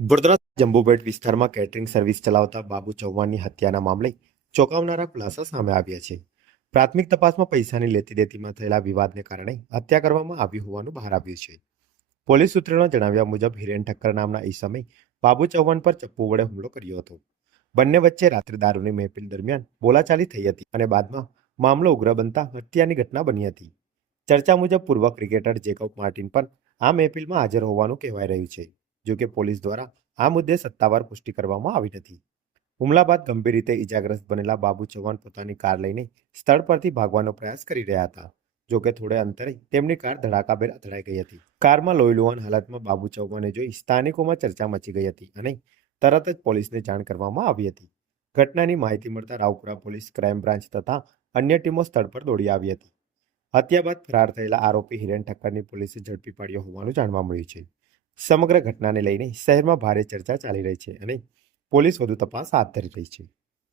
વડોદરા જંબુબેટ વિસ્તારમાં catering service ચલાવતા બાબુ ચૌહાણની હત્યાના મામલે ચોંકાવનારા ખુલાસા સામે આવ્યા છે. પ્રાથમિક તપાસમાં પૈસાની લેતી દેતીમાં થયેલા વિવાદને કારણે હત્યા કરવામાં આવી હોવાનું બહાર આવ્યું છે. પોલીસ સૂત્રોના જણાવ્યા મુજબ હિરેન ઠક્કર નામના ઈસમે બાબુ ચૌહાણ પર ચપ્પુ વડે હુમલો કર્યો હતો. બંને વચ્ચે રાત્રે દારૂની મહેફિલ દરમિયાન બોલાચાલી થઈ હતી અને બાદમાં મામલો ઉગ્ર બનતા હત્યાની ઘટના બની હતી. ચર્ચા મુજબ પૂર્વ ક્રિકેટર જેકબ માર્ટિન પણ આ મહેફિલમાં હાજર હોવાનું કહેવાય રહ્યું છે. જોકે પોલીસ દ્વારા આ મુદ્દે સત્તાવાર પુષ્ટિ કરવામાં આવી નથી. હુમલા બાદ ગંભીર રીતે ઇજાગ્રસ્ત બનેલા બાબુ ચૌહાણ પોતાની કાર લઈને સ્થળ પરથી ભાગવાનો પ્રયાસ કરી રહ્યા હતા. જોકે થોડે અંતરે તેમની કાર ધડાકાભેર અથડાઈ ગઈ હતી. કારમાં લોહીલુહાણ હાલતમાં બાબુ ચૌહાણને જોઈ સ્થાનિકોમાં ચર્ચા મચી ગઈ હતી અને તરત જ પોલીસને જાણ કરવામાં આવી હતી. ઘટનાની માહિતી મળતા રાવપુરા પોલીસ, ક્રાઇમ બ્રાન્ચ તથા અન્ય ટીમો સ્થળ પર દોડી આવી હતી. હત્યા બાદ ફરાર થયેલા આરોપી હિરેન ઠક્કરની પોલીસે ઝડપી પાડ્યો હોવાનું જાણવા મળ્યું છે. સમગ્ર ઘટનાને લઈને શહેરમાં ભારે ચર્ચા ચાલી રહી છે અને પોલીસ વધુ તપાસ હાથ ધરી રહી છે.